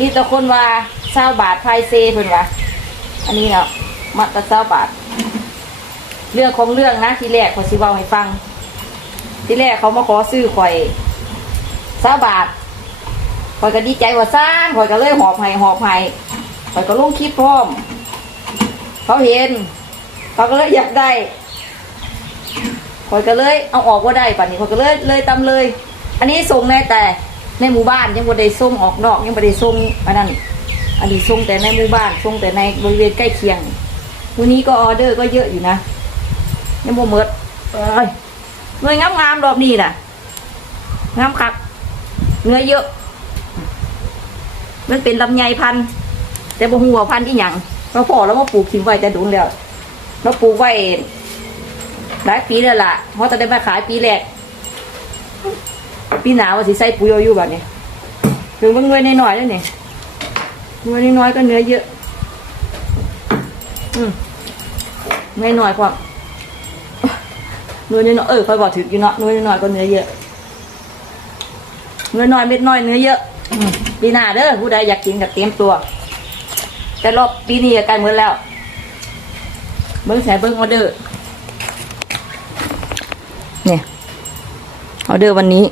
มีแต่คนว่าเศร้าบาทไฟเซเพิ่นว่าอันนี้เนาะมัดแต่เศร้าบาท เรื่องของเรื่องนะทีแรกขอยสิเวาให้ฟัง ทีแรกเขามาขอซื้อข่อยเศร้าบาทข่อยก็ดีใจว่าซ่านข่อยก็เลยหอบให้หอบให้ข่อยก็ลงคลิปพร้อม เขาเห็น เขาก็เลยอยากได้ข่อยก็เลยเอาออกว่าได้ป่านนี้ข่อยก็เลยเลยตำเลย อันนี้ส่งในแต่ ในหมู่บ้านยังบ่ได้ส่งออกนอกยังบ่ได้ส่งอันนั้นอันนี้ส่งแต่ในหมู่บ้านส่งแต่ในบริเวณใกล้เคียงวันนี้ก็ออเดอร์ก็เยอะอยู่นะยังบ่หมดเอ้ยเนื้องามงามรอบนี้น่ะงามคักเนื้อเยอะ มันเป็นลำไยพันธุ์แต่บ่ฮู้ว่าพันธุ์อีหยังเราพอแล้วมาปลูกทิ้งไว้แต่ดุนแล้วเราปลูกไว้หลายปีแล้วล่ะเพราะจะได้มาขายปีแรก ปีหนาวาสิใส่ปุ๋ยอยู่แบบนี้ถึงมันเงยน้อยๆแล้วนี่เงยน้อยๆก็เนื้อเยอะ อืมเงยน้อยกว่าเนื้อน้อยเออคอยบอกถึงอยู่เนาะเนื้อน้อยก็เนื้อเยอะเนื้อน้อยเม็ดน้อยเนื้อเยอะปีหน้าเด้อผู้ใดอยากกินก็เตรียมตัว แต่รอบปีนี้ก็ใกล้หมดแล้วเบิ้งแสเบิ้งออเดอร์เนี่ยออเดอร์วันนี้